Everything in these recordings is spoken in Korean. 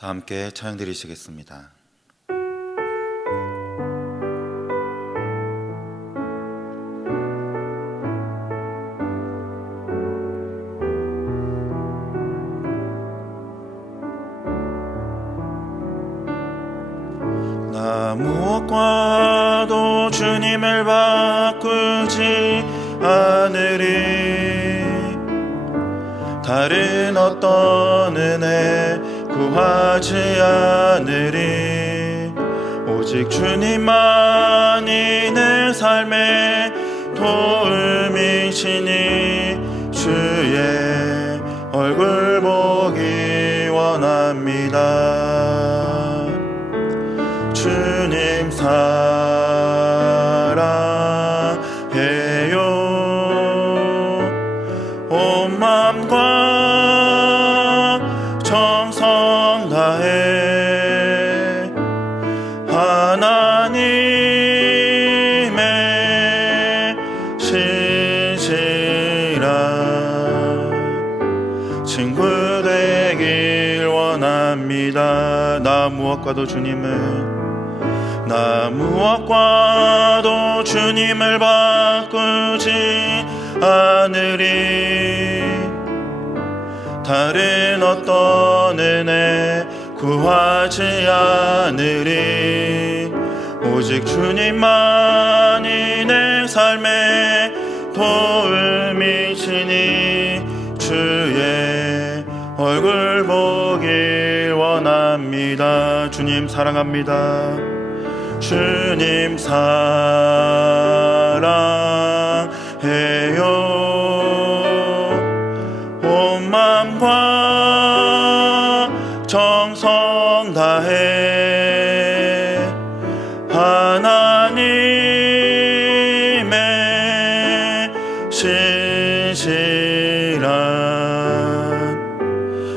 다 함께 찬양 드리시겠습니다. 나 무엇과도 주님을 바꾸지 않으리. 다른 어떤 은혜 구하지 않으리. 오직 주님만이 내 삶의 도움이시니 주의 얼굴 보기 원합니다. 주님 사랑해요. 온 마음과 정성 다해 하나님의 신실한 친구 되길 원합니다. 나 무엇과도 주님을 바꾸지 않으리. 다른 어떤 은혜 구하지 않으리. 오직 주님만이 내 삶의 도움이시니 주의 얼굴 보길 원합니다. 주님 사랑합니다. 주님 사랑해요. 온 마음과 정성 다해 하나님의 신실한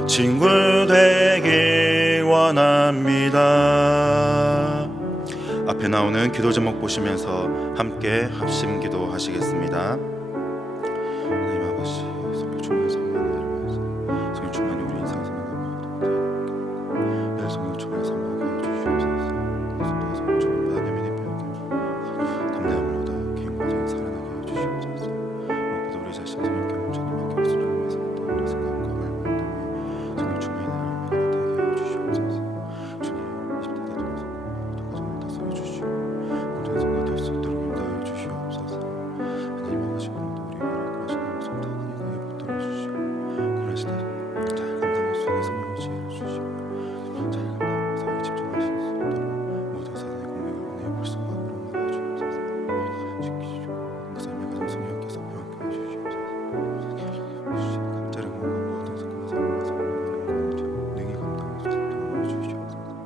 친구 되길 원합니다. 앞에 나오는 기도 제목 보시면서 함께 합심 기도하시겠습니다. 하나님 아버지, 성령 충만 사모하는 성령 충만이 우리 인생에서 만나는 성령 충만 사모하게 해주시옵소서. 성령 충만 받아 내면의 배우게 담대함을 얻어 개인 과정에 살아나게 해주시옵소서. 무엇보다 우리 자신 성령께 온전히만 교수님께서 우리 생각과 말과 행동에 성령 충만이 나를 나타나게 해주시옵소서. 주님 20대 대통령 과정을 다스려 주시고 공정성과 될 수 있도록 인도하여 주시옵소서. 하나님 아버지, 오늘도 우리 위를 그하시는 성탁하게 붙들어 주시고 그러시다 잘 감당할 수 있는 성령의 지혜를 주시고 잘 감당하며 사역에 집중하실 수 있도록 모든 사단의 공격을 은혜의 불성각으로 막아 주옵소서. 지키시고 그 삶의 가정 성령께서 평안케 해주시옵소서. 갑자기 뭔가 모든 성과 삶과 성령의 능히 감당할 수 있도록 도움을 주시옵소서.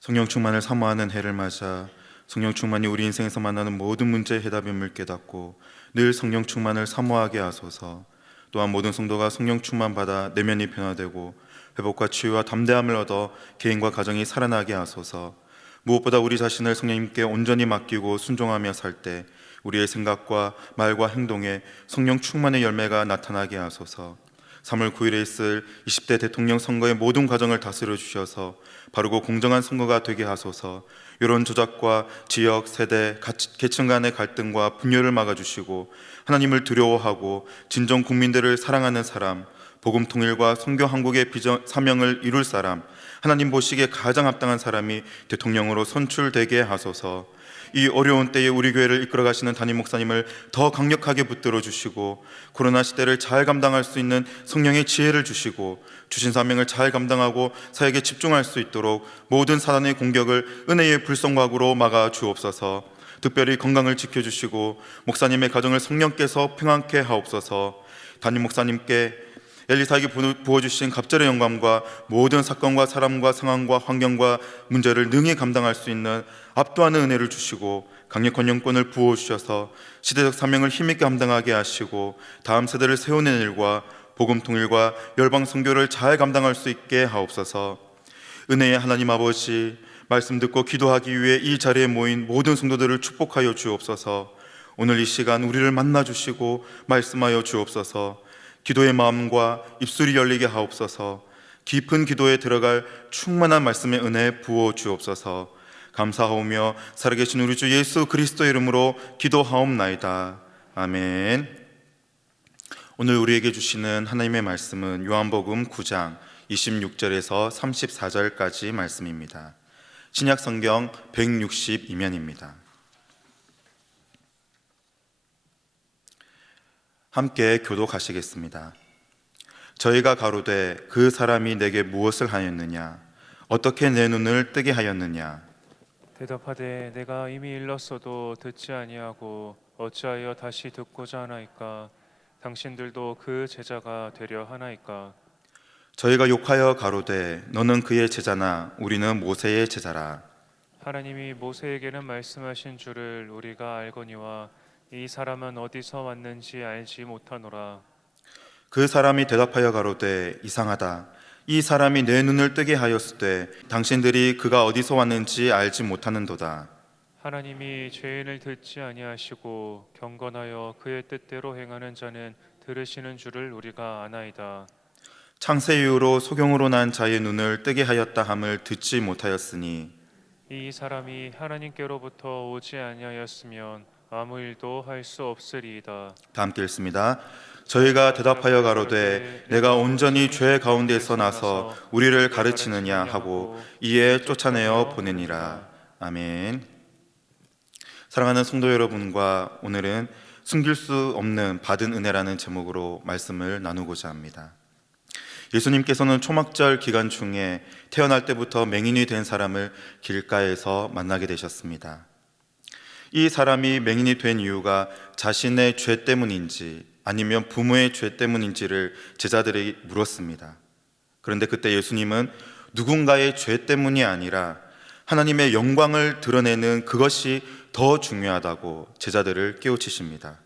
성령 충만을 사모하는 해를 맞아 성령 충만이 우리 인생에서 만나는 모든 문제의 해답임을 깨닫고 늘 성령 충만을 사모하게 하소서. 또한 모든 성도가 성령 충만 받아 내면이 변화되고 회복과 치유와 담대함을 얻어 개인과 가정이 살아나게 하소서. 무엇보다 우리 자신을 성령님께 온전히 맡기고 순종하며 살 때 우리의 생각과 말과 행동에 성령 충만의 열매가 나타나게 하소서. 3월 9일에 있을 20대 대통령 선거의 모든 과정을 다스려 주셔서 바르고 공정한 선거가 되게 하소서. 여론 조작과 지역, 세대, 계층 간의 갈등과 분열을 막아주시고 하나님을 두려워하고 진정 국민들을 사랑하는 사람, 복음 통일과 선교 한국의 사명을 이룰 사람, 하나님 보시기에 가장 합당한 사람이 대통령으로 선출되게 하소서. 이 어려운 때에 우리 교회를 이끌어 가시는 담임 목사님을 더 강력하게 붙들어 주시고 코로나 시대를 잘 감당할 수 있는 성령의 지혜를 주시고 주신 사명을 잘 감당하고 사역에 집중할 수 있도록 모든 사단의 공격을 은혜의 불성각으로 막아 주옵소서. 특별히 건강을 지켜주시고 목사님의 가정을 성령께서 평안케 하옵소서. 담임 목사님께 엘리사에게 부어주신 갑절의 영감과 모든 사건과 사람과 상황과 환경과 문제를 능히 감당할 수 있는 압도하는 은혜를 주시고 강력한 영권을 부어주셔서 시대적 사명을 힘있게 감당하게 하시고 다음 세대를 세우는 일과 복음 통일과 열방 선교를 잘 감당할 수 있게 하옵소서. 은혜의 하나님 아버지, 말씀 듣고 기도하기 위해 이 자리에 모인 모든 성도들을 축복하여 주옵소서. 오늘 이 시간 우리를 만나 주시고 말씀하여 주옵소서. 기도의 마음과 입술이 열리게 하옵소서. 깊은 기도에 들어갈 충만한 말씀의 은혜 부어 주옵소서. 감사하오며 살아계신 우리 주 예수 그리스도의 이름으로 기도하옵나이다. 아멘. 오늘 우리에게 주시는 하나님의 말씀은 요한복음 9장 26절에서 34절까지 말씀입니다. 신약 성경 162면입니다. 함께 교독하시겠습니다. 저희가 가로되 그 사람이 내게 무엇을 하였느냐? 어떻게 내 눈을 뜨게 하였느냐? 대답하되 내가 이미 일렀어도 듣지 아니하고 어찌하여 다시 듣고자 하나이까? 당신들도 그 제자가 되려 하나이까? 저희가 욕하여 가로되 너는 그의 제자나 우리는 모세의 제자라. 하나님이 모세에게는 말씀하신 줄을 우리가 알거니와 이 사람은 어디서 왔는지 알지 못하노라. 그 사람이 대답하여 가로되 이상하다. 이 사람이 내 눈을 뜨게 하였으되 당신들이 그가 어디서 왔는지 알지 못하는도다. 하나님이 죄인을 듣지 아니하시고 경건하여 그의 뜻대로 행하는 자는 들으시는 줄을 우리가 아나이다. 창세 이후로 소경으로 난 자의 눈을 뜨게 하였다 함을 듣지 못하였으니 이 사람이 하나님께로부터 오지 아니하였으면 아무 일도 할 수 없으리이다. 다 함께 읽습니다. 저희가 대답하여 가로되 내가 온전히 죄 가운데서 나서 우리를 가르치느냐 하고 이에 쫓아내어 보내니라. 아멘. 사랑하는 성도 여러분과 오늘은 숨길 수 없는 받은 은혜라는 제목으로 말씀을 나누고자 합니다. 예수님께서는 초막절 기간 중에 태어날 때부터 맹인이 된 사람을 길가에서 만나게 되셨습니다. 이 사람이 맹인이 된 이유가 자신의 죄 때문인지 아니면 부모의 죄 때문인지를 제자들이 물었습니다. 그런데 그때 예수님은 누군가의 죄 때문이 아니라 하나님의 영광을 드러내는 그것이 더 중요하다고 제자들을 깨우치십니다.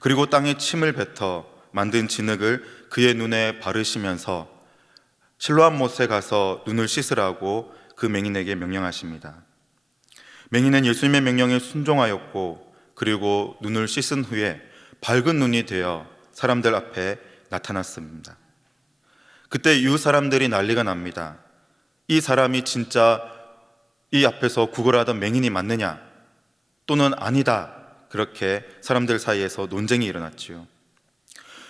그리고 땅에 침을 뱉어 만든 진흙을 그의 눈에 바르시면서 실로암 못에 가서 눈을 씻으라고 그 맹인에게 명령하십니다. 맹인은 예수님의 명령에 순종하였고 그리고 눈을 씻은 후에 밝은 눈이 되어 사람들 앞에 나타났습니다. 그때 이웃 사람들이 난리가 납니다. 이 사람이 진짜 이 앞에서 구걸하던 맹인이 맞느냐 또는 아니다, 그렇게 사람들 사이에서 논쟁이 일어났지요.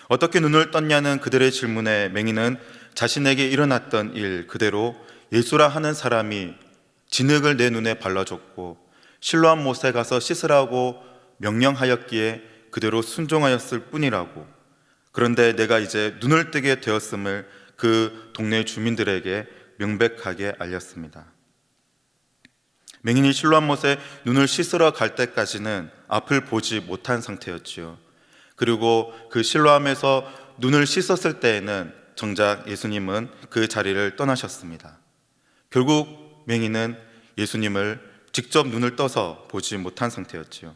어떻게 눈을 떴냐는 그들의 질문에 맹인은 자신에게 일어났던 일 그대로 예수라 하는 사람이 진흙을 내 눈에 발라줬고 실로암 못에 가서 씻으라고 명령하였기에 그대로 순종하였을 뿐이라고, 그런데 내가 이제 눈을 뜨게 되었음을 그 동네 주민들에게 명백하게 알렸습니다. 맹인이 실로암 못에 눈을 씻으러 갈 때까지는 앞을 보지 못한 상태였지요. 그리고 그 실로암에서 눈을 씻었을 때에는 정작 예수님은 그 자리를 떠나셨습니다. 결국 맹인은 예수님을 직접 눈을 떠서 보지 못한 상태였지요.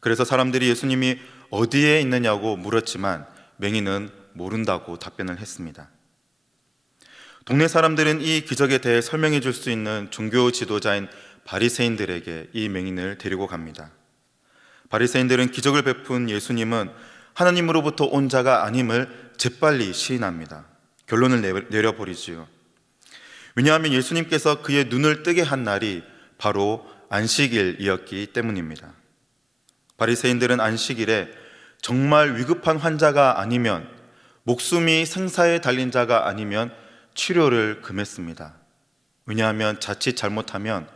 그래서 사람들이 예수님이 어디에 있느냐고 물었지만 맹인은 모른다고 답변을 했습니다. 동네 사람들은 이 기적에 대해 설명해 줄 수 있는 종교 지도자인 바리새인들에게 이 맹인을 데리고 갑니다. 바리새인들은 기적을 베푼 예수님은 하나님으로부터 온 자가 아님을 재빨리 시인합니다. 결론을 내려버리지요. 왜냐하면 예수님께서 그의 눈을 뜨게 한 날이 바로 안식일이었기 때문입니다. 바리새인들은 안식일에 정말 위급한 환자가 아니면, 목숨이 생사에 달린 자가 아니면 치료를 금했습니다. 왜냐하면 자칫 잘못하면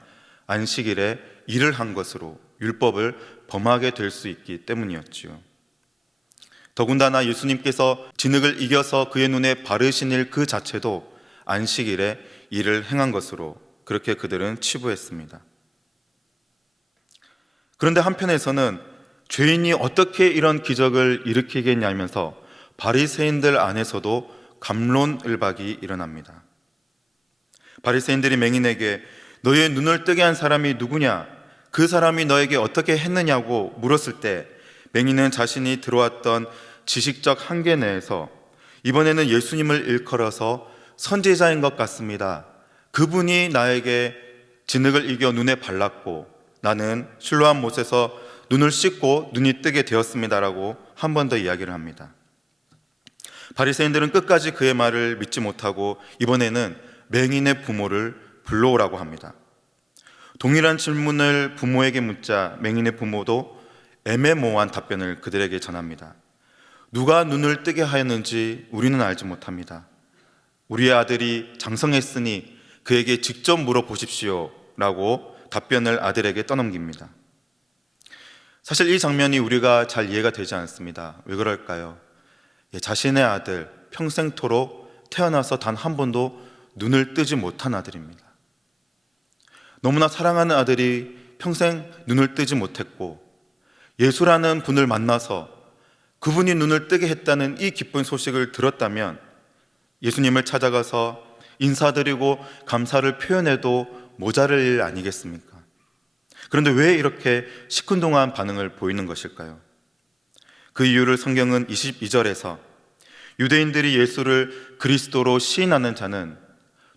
안식일에 일을 한 것으로 율법을 범하게 될 수 있기 때문이었지요. 더군다나 예수님께서 진흙을 이겨서 그의 눈에 바르신 일 그 자체도 안식일에 일을 행한 것으로 그렇게 그들은 치부했습니다. 그런데 한편에서는 죄인이 어떻게 이런 기적을 일으키겠냐면서 바리새인들 안에서도 갑론을박이 일어납니다. 바리새인들이 맹인에게 너의 눈을 뜨게 한 사람이 누구냐? 그 사람이 너에게 어떻게 했느냐고 물었을 때 맹인은 자신이 들어왔던 지식적 한계 내에서 이번에는 예수님을 일컬어서 선지자인 것 같습니다. 그분이 나에게 진흙을 이겨 눈에 발랐고 나는 실로암 못에서 눈을 씻고 눈이 뜨게 되었습니다라고 한 번 더 이야기를 합니다. 바리새인들은 끝까지 그의 말을 믿지 못하고 이번에는 맹인의 부모를 불러오라고 합니다. 동일한 질문을 부모에게 묻자 맹인의 부모도 애매모호한 답변을 그들에게 전합니다. 누가 눈을 뜨게 하였는지 우리는 알지 못합니다. 우리의 아들이 장성했으니 그에게 직접 물어보십시오 라고 답변을 아들에게 떠넘깁니다. 사실 이 장면이 우리가 잘 이해가 되지 않습니다. 왜 그럴까요? 자신의 아들, 평생토록 태어나서 단 한 번도 눈을 뜨지 못한 아들입니다. 너무나 사랑하는 아들이 평생 눈을 뜨지 못했고 예수라는 분을 만나서 그분이 눈을 뜨게 했다는 이 기쁜 소식을 들었다면 예수님을 찾아가서 인사드리고 감사를 표현해도 모자랄 일 아니겠습니까? 그런데 왜 이렇게 시큰둥한 반응을 보이는 것일까요? 그 이유를 성경은 22절에서 유대인들이 예수를 그리스도로 시인하는 자는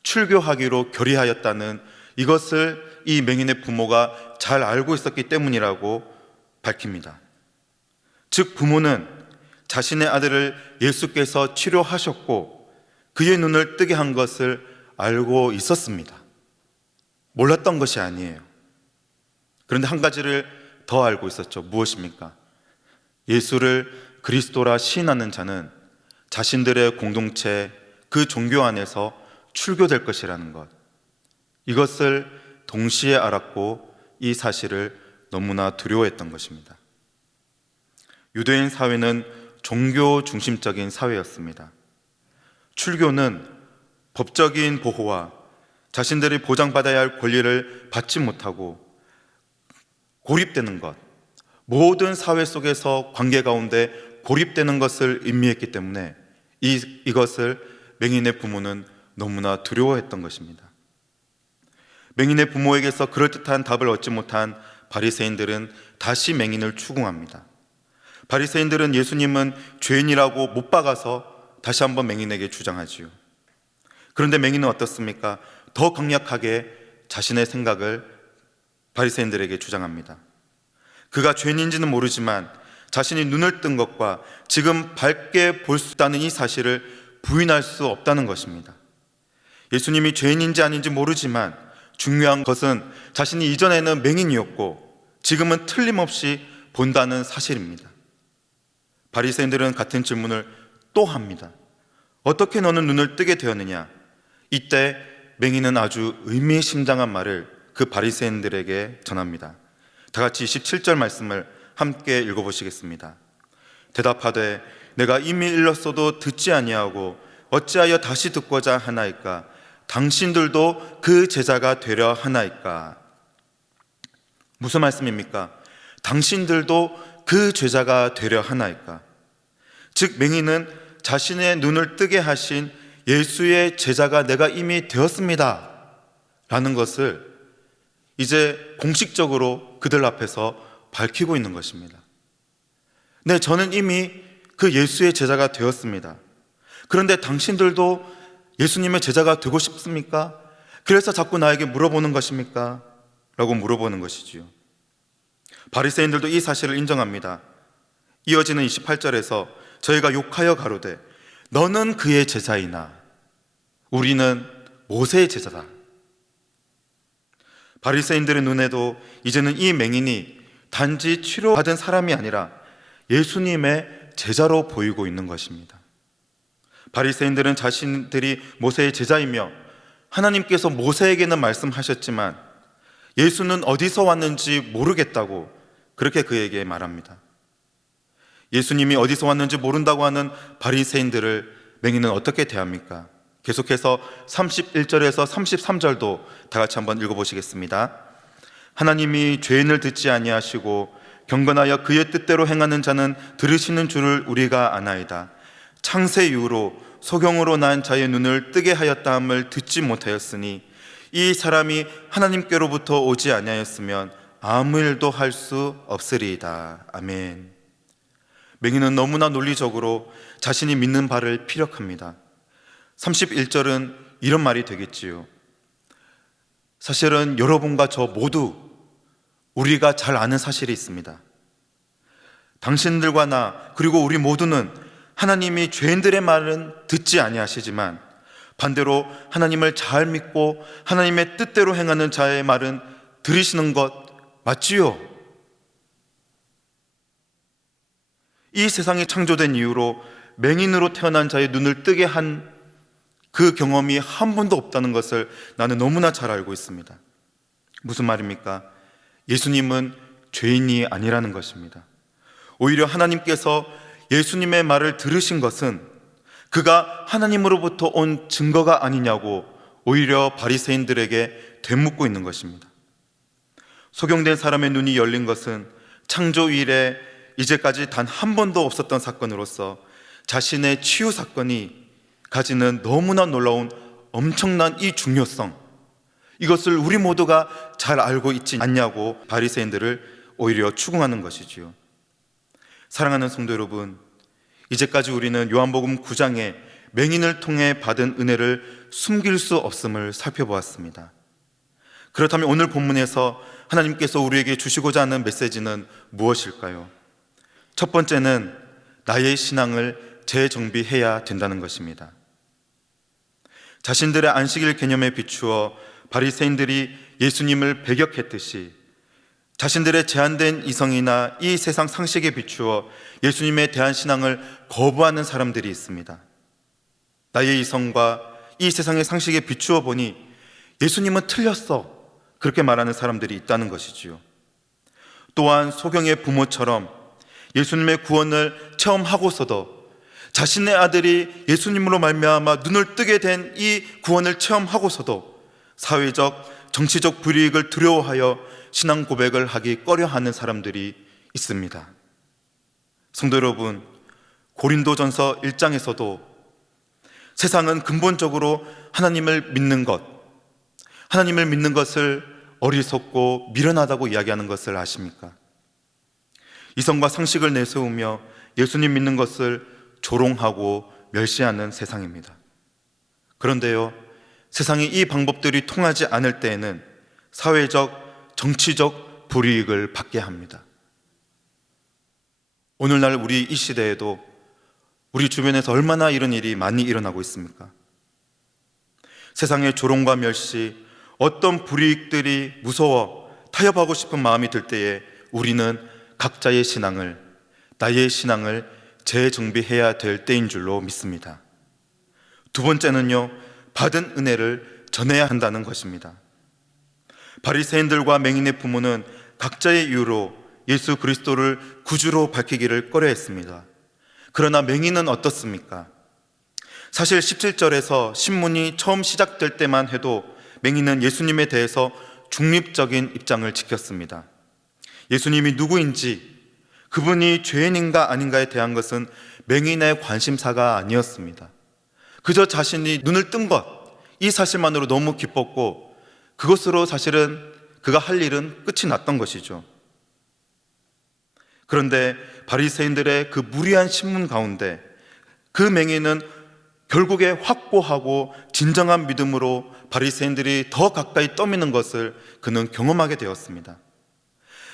출교하기로 결의하였다는 이것을 이 맹인의 부모가 잘 알고 있었기 때문이라고 밝힙니다. 즉 부모는 자신의 아들을 예수께서 치료하셨고 그의 눈을 뜨게 한 것을 알고 있었습니다. 몰랐던 것이 아니에요. 그런데 한 가지를 더 알고 있었죠. 무엇입니까? 예수를 그리스도라 시인하는 자는 자신들의 공동체, 그 종교 안에서 출교될 것이라는 것, 이것을 동시에 알았고 이 사실을 너무나 두려워했던 것입니다. 유대인 사회는 종교 중심적인 사회였습니다. 출교는 법적인 보호와 자신들이 보장받아야 할 권리를 받지 못하고 고립되는 것, 모든 사회 속에서 관계 가운데 고립되는 것을 의미했기 때문에 이것을 맹인의 부모는 너무나 두려워했던 것입니다. 맹인의 부모에게서 그럴듯한 답을 얻지 못한 바리새인들은 다시 맹인을 추궁합니다. 바리새인들은 예수님은 죄인이라고 못 박아서 다시 한번 맹인에게 주장하지요. 그런데 맹인은 어떻습니까? 더 강력하게 자신의 생각을 바리새인들에게 주장합니다. 그가 죄인인지는 모르지만 자신이 눈을 뜬 것과 지금 밝게 볼 수 있다는 이 사실을 부인할 수 없다는 것입니다. 예수님이 죄인인지 아닌지 모르지만 중요한 것은 자신이 이전에는 맹인이었고 지금은 틀림없이 본다는 사실입니다. 바리새인들은 같은 질문을 또 합니다. 어떻게 너는 눈을 뜨게 되었느냐? 이때 맹인은 아주 의미심장한 말을 그 바리새인들에게 전합니다. 다 같이 27절 말씀을 함께 읽어보시겠습니다. 대답하되 내가 이미 일렀어도 듣지 아니하고 어찌하여 다시 듣고자 하나이까? 당신들도 그 제자가 되려 하나이까? 무슨 말씀입니까? 당신들도 그 제자가 되려 하나이까? 즉 맹인은 자신의 눈을 뜨게 하신 예수의 제자가 내가 이미 되었습니다 라는 것을 이제 공식적으로 그들 앞에서 밝히고 있는 것입니다. 네, 저는 이미 그 예수의 제자가 되었습니다. 그런데 당신들도 예수님의 제자가 되고 싶습니까? 그래서 자꾸 나에게 물어보는 것입니까? 라고 물어보는 것이지요. 바리새인들도 이 사실을 인정합니다. 이어지는 28절에서 저희가 욕하여 가로되 너는 그의 제자이나 우리는 모세의 제자다. 바리새인들의 눈에도 이제는 이 맹인이 단지 치료받은 사람이 아니라 예수님의 제자로 보이고 있는 것입니다. 바리새인들은 자신들이 모세의 제자이며 하나님께서 모세에게는 말씀하셨지만 예수는 어디서 왔는지 모르겠다고 그렇게 그에게 말합니다. 예수님이 어디서 왔는지 모른다고 하는 바리새인들을 맹인은 어떻게 대합니까? 계속해서 31절에서 33절도 다 같이 한번 읽어보시겠습니다. 하나님이 죄인을 듣지 아니하시고 경건하여 그의 뜻대로 행하는 자는 들으시는 줄을 우리가 아나이다. 창세 이후로 소경으로 난 자의 눈을 뜨게 하였다 함을 듣지 못하였으니 이 사람이 하나님께로부터 오지 아니하였으면 아무 일도 할 수 없으리이다. 아멘. 맹인은 너무나 논리적으로 자신이 믿는 바를 피력합니다. 31절은 이런 말이 되겠지요. 사실은 여러분과 저 모두 우리가 잘 아는 사실이 있습니다. 당신들과 나 그리고 우리 모두는 하나님이 죄인들의 말은 듣지 아니하시지만 반대로 하나님을 잘 믿고 하나님의 뜻대로 행하는 자의 말은 들으시는 것 맞지요? 이 세상이 창조된 이후로 맹인으로 태어난 자의 눈을 뜨게 한 그 경험이 한 번도 없다는 것을 나는 너무나 잘 알고 있습니다. 무슨 말입니까? 예수님은 죄인이 아니라는 것입니다. 오히려 하나님께서 예수님의 말을 들으신 것은 그가 하나님으로부터 온 증거가 아니냐고 오히려 바리새인들에게 되묻고 있는 것입니다. 소경된 사람의 눈이 열린 것은 창조 이래 이제까지 단 한 번도 없었던 사건으로서 자신의 치유 사건이 가지는 너무나 놀라운 엄청난 이 중요성, 이것을 우리 모두가 잘 알고 있지 않냐고 바리새인들을 오히려 추궁하는 것이지요. 사랑하는 성도 여러분, 이제까지 우리는 요한복음 9장에 맹인을 통해 받은 은혜를 숨길 수 없음을 살펴보았습니다. 그렇다면 오늘 본문에서 하나님께서 우리에게 주시고자 하는 메시지는 무엇일까요? 첫 번째는 나의 신앙을 재정비해야 된다는 것입니다. 자신들의 안식일 개념에 비추어 바리새인들이 예수님을 배격했듯이 자신들의 제한된 이성이나 이 세상 상식에 비추어 예수님에 대한 신앙을 거부하는 사람들이 있습니다. 나의 이성과 이 세상의 상식에 비추어 보니 예수님은 틀렸어, 그렇게 말하는 사람들이 있다는 것이지요. 또한 소경의 부모처럼 예수님의 구원을 체험하고서도 자신의 아들이 예수님으로 말미암아 눈을 뜨게 된 이 구원을 체험하고서도 사회적, 정치적 불이익을 두려워하여 신앙 고백을 하기 꺼려하는 사람들이 있습니다. 성도 여러분, 고린도전서 1장에서도 세상은 근본적으로 하나님을 믿는 것, 하나님을 믿는 것을 어리석고 미련하다고 이야기하는 것을 아십니까? 이성과 상식을 내세우며 예수님 믿는 것을 조롱하고 멸시하는 세상입니다. 그런데요, 세상이 이 방법들이 통하지 않을 때에는 사회적, 정치적 불이익을 받게 합니다. 오늘날 우리 이 시대에도 우리 주변에서 얼마나 이런 일이 많이 일어나고 있습니까? 세상의 조롱과 멸시, 어떤 불이익들이 무서워 타협하고 싶은 마음이 들 때에 우리는 각자의 신앙을, 나의 신앙을 재정비해야 될 때인 줄로 믿습니다. 두 번째는요, 받은 은혜를 전해야 한다는 것입니다. 바리새인들과 맹인의 부모는 각자의 이유로 예수 그리스도를 구주로 밝히기를 꺼려했습니다. 그러나 맹인은 어떻습니까? 사실 17절에서 신문이 처음 시작될 때만 해도 맹인은 예수님에 대해서 중립적인 입장을 지켰습니다. 예수님이 누구인지, 그분이 죄인인가 아닌가에 대한 것은 맹인의 관심사가 아니었습니다. 그저 자신이 눈을 뜬 것, 이 사실만으로 너무 기뻤고 그것으로 사실은 그가 할 일은 끝이 났던 것이죠. 그런데 바리새인들의 그 무리한 신문 가운데 그 맹인은 결국에 확고하고 진정한 믿음으로 바리새인들이 더 가까이 떠미는 것을 그는 경험하게 되었습니다.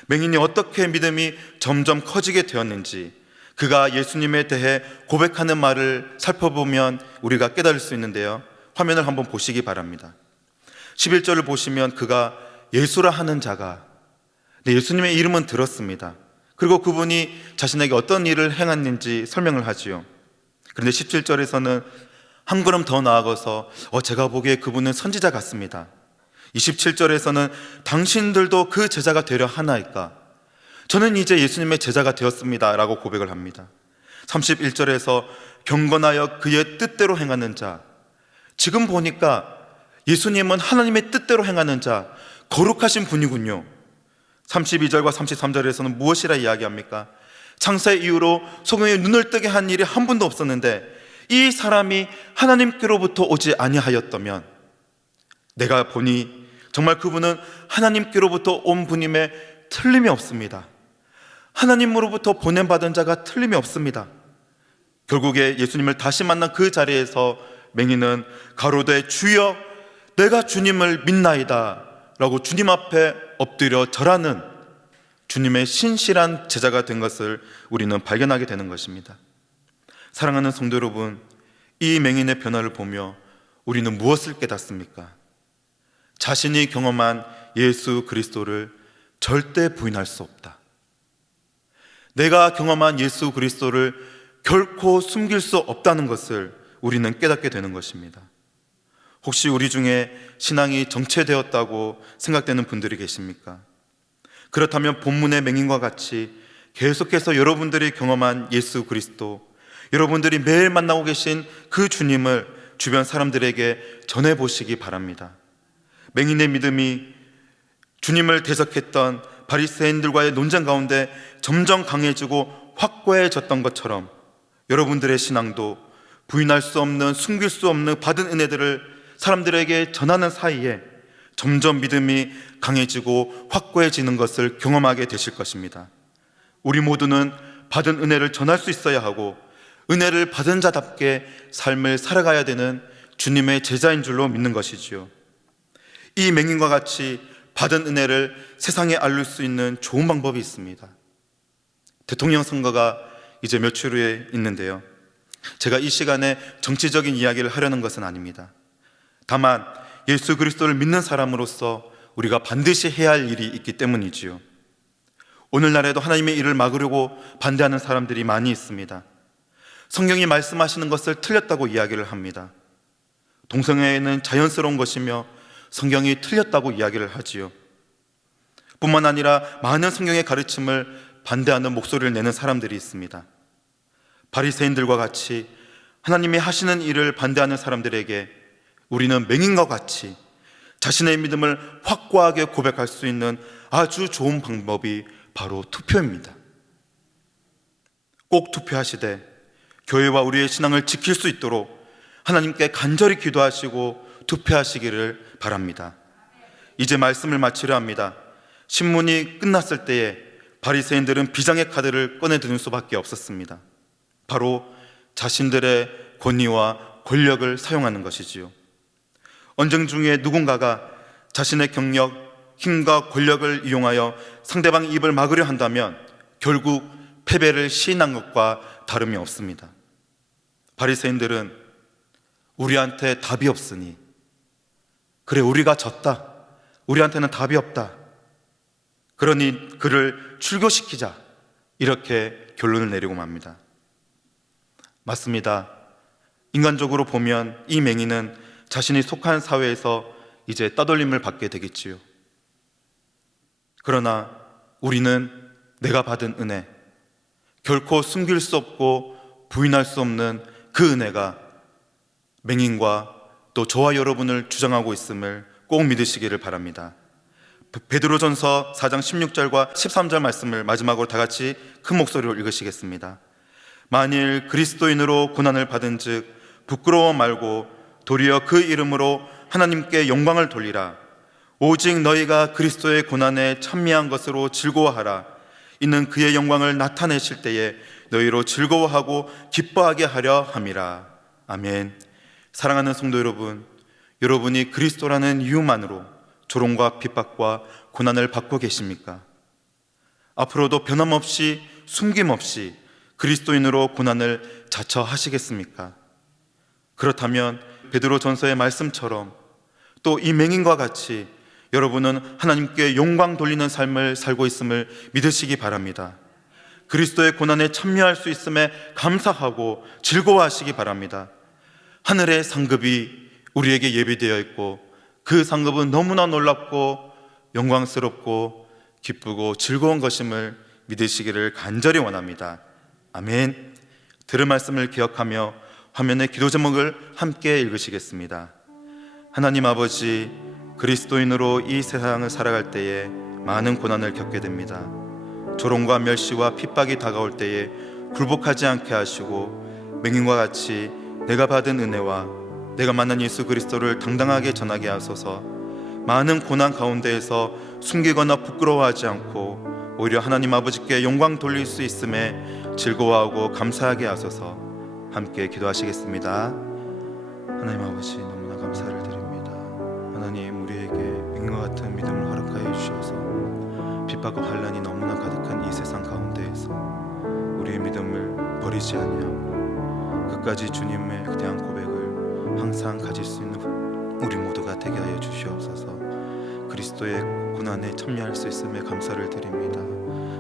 맹인이 어떻게 믿음이 점점 커지게 되었는지 그가 예수님에 대해 고백하는 말을 살펴보면 우리가 깨달을 수 있는데요, 화면을 한번 보시기 바랍니다. 11절을 보시면 그가 예수라 하는 자가, 예수님의 이름은 들었습니다. 그리고 그분이 자신에게 어떤 일을 행했는지 설명을 하지요. 그런데 17절에서는 한 걸음 더 나아가서 제가 보기에 그분은 선지자 같습니다. 27절에서는 당신들도 그 제자가 되려 하나이까? 저는 이제 예수님의 제자가 되었습니다 라고 고백을 합니다. 31절에서 경건하여 그의 뜻대로 행하는 자, 지금 보니까 예수님은 하나님의 뜻대로 행하는 자, 거룩하신 분이군요. 32절과 33절에서는 무엇이라 이야기합니까? 창세 이후로 소경의 눈을 뜨게 한 일이 한 번도 없었는데 이 사람이 하나님께로부터 오지 아니하였다면 내가 보니 정말 그분은 하나님께로부터 온 분임에 틀림이 없습니다. 하나님으로부터 보냄받은 자가 틀림이 없습니다. 결국에 예수님을 다시 만난 그 자리에서 맹인은 가로되 주여 내가 주님을 믿나이다 라고 주님 앞에 엎드려 절하는 주님의 신실한 제자가 된 것을 우리는 발견하게 되는 것입니다. 사랑하는 성도 여러분, 이 맹인의 변화를 보며 우리는 무엇을 깨닫습니까? 자신이 경험한 예수 그리스도를 절대 부인할 수 없다. 내가 경험한 예수 그리스도를 결코 숨길 수 없다는 것을 우리는 깨닫게 되는 것입니다. 혹시 우리 중에 신앙이 정체되었다고 생각되는 분들이 계십니까? 그렇다면 본문의 맹인과 같이 계속해서 여러분들이 경험한 예수 그리스도, 여러분들이 매일 만나고 계신 그 주님을 주변 사람들에게 전해보시기 바랍니다. 맹인의 믿음이 주님을 대적했던 바리새인들과의 논쟁 가운데 점점 강해지고 확고해졌던 것처럼 여러분들의 신앙도 부인할 수 없는, 숨길 수 없는 받은 은혜들을 사람들에게 전하는 사이에 점점 믿음이 강해지고 확고해지는 것을 경험하게 되실 것입니다. 우리 모두는 받은 은혜를 전할 수 있어야 하고 은혜를 받은 자답게 삶을 살아가야 되는 주님의 제자인 줄로 믿는 것이지요. 이 맹인과 같이 받은 은혜를 세상에 알릴 수 있는 좋은 방법이 있습니다. 대통령 선거가 이제 며칠 후에 있는데요, 제가 이 시간에 정치적인 이야기를 하려는 것은 아닙니다. 다만 예수 그리스도를 믿는 사람으로서 우리가 반드시 해야 할 일이 있기 때문이지요. 오늘날에도 하나님의 일을 막으려고 반대하는 사람들이 많이 있습니다. 성경이 말씀하시는 것을 틀렸다고 이야기를 합니다. 동성애는 자연스러운 것이며 성경이 틀렸다고 이야기를 하지요. 뿐만 아니라 많은 성경의 가르침을 반대하는 목소리를 내는 사람들이 있습니다. 바리새인들과 같이 하나님이 하시는 일을 반대하는 사람들에게 우리는 맹인과 같이 자신의 믿음을 확고하게 고백할 수 있는 아주 좋은 방법이 바로 투표입니다. 꼭 투표하시되 교회와 우리의 신앙을 지킬 수 있도록 하나님께 간절히 기도하시고 투표하시기를 바랍니다. 이제 말씀을 마치려 합니다. 신문이 끝났을 때에 바리새인들은 비장의 카드를 꺼내드는 수밖에 없었습니다. 바로 자신들의 권위와 권력을 사용하는 것이지요. 언쟁 중에 누군가가 자신의 경력, 힘과 권력을 이용하여 상대방의 입을 막으려 한다면 결국 패배를 시인한 것과 다름이 없습니다. 바리새인들은 우리한테 답이 없으니, 그래 우리가 졌다, 우리한테는 답이 없다, 그러니 그를 출교시키자, 이렇게 결론을 내리고 맙니다. 맞습니다. 인간적으로 보면 이 맹인은 자신이 속한 사회에서 이제 따돌림을 받게 되겠지요. 그러나 우리는 내가 받은 은혜, 결코 숨길 수 없고 부인할 수 없는 그 은혜가 맹인과 또 저와 여러분을 주장하고 있음을 꼭 믿으시기를 바랍니다. 베드로전서 4장 16절과 13절 말씀을 마지막으로 다 같이 큰 목소리로 읽으시겠습니다. 만일 그리스도인으로 고난을 받은 즉 부끄러워 말고 도리어 그 이름으로 하나님께 영광을 돌리라. 오직 너희가 그리스도의 고난에 참미한 것으로 즐거워하라. 이는 그의 영광을 나타내실 때에 너희로 즐거워하고 기뻐하게 하려 함이라. 아멘. 사랑하는 성도 여러분, 여러분이 그리스도라는 이유만으로 조롱과 핍박과 고난을 받고 계십니까? 앞으로도 변함없이 숨김없이 그리스도인으로 고난을 자처하시겠습니까? 그렇다면 베드로전서의 말씀처럼 또 이 맹인과 같이 여러분은 하나님께 영광 돌리는 삶을 살고 있음을 믿으시기 바랍니다. 그리스도의 고난에 참여할 수 있음에 감사하고 즐거워하시기 바랍니다. 하늘의 상급이 우리에게 예비되어 있고 그 상급은 너무나 놀랍고 영광스럽고 기쁘고 즐거운 것임을 믿으시기를 간절히 원합니다. 아멘. 들은 말씀을 기억하며 화면의 기도 제목을 함께 읽으시겠습니다. 하나님 아버지, 그리스도인으로 이 세상을 살아갈 때에 많은 고난을 겪게 됩니다. 조롱과 멸시와 핍박이 다가올 때에 굴복하지 않게 하시고 맹인과 같이 내가 받은 은혜와 내가 만난 예수 그리스도를 당당하게 전하게 하소서. 많은 고난 가운데에서 숨기거나 부끄러워하지 않고 오히려 하나님 아버지께 영광 돌릴 수 있음에 즐거워하고 감사하게 하소서. 함께 기도하시겠습니다. 하나님 아버지, 너무나 감사를 드립니다. 하나님, 우리에게 맹인과 같은 믿음을 허락하여 주셔서 핍박과 환난이 너무나 가득한 이 세상 가운데에서 우리의 믿음을 버리지 아니하고 끝까지 주님의 대한 고백을 항상 가질 수 있는 우리 모두가 되게 하여 주시옵소서. 그리스도의 고난에 참여할 수 있음에 감사를 드립니다.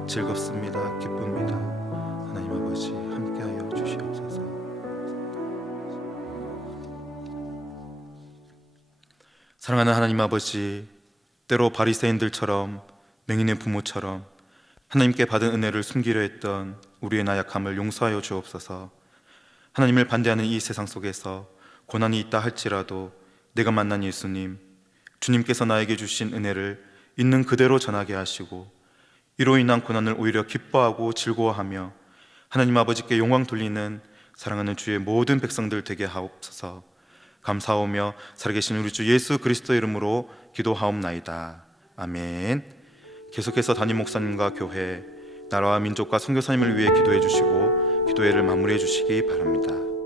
즐겁습니다. 기쁩니다. 하나님 아버지 함께하여 주시옵소서. 사랑하는 하나님 아버지, 때로 바리새인들처럼 맹인의 부모처럼 하나님께 받은 은혜를 숨기려 했던 우리의 나약함을 용서하여 주옵소서. 하나님을 반대하는 이 세상 속에서 고난이 있다 할지라도 내가 만난 예수님, 주님께서 나에게 주신 은혜를 있는 그대로 전하게 하시고 이로 인한 고난을 오히려 기뻐하고 즐거워하며 하나님 아버지께 영광 돌리는 사랑하는 주의 모든 백성들 되게 하옵소서. 감사하오며 살아계신 우리 주 예수 그리스도의 이름으로 기도하옵나이다. 아멘. 계속해서 담임 목사님과 교회, 나라와 민족과 선교사님을 위해 기도해 주시고 기도회를 마무리해 주시기 바랍니다.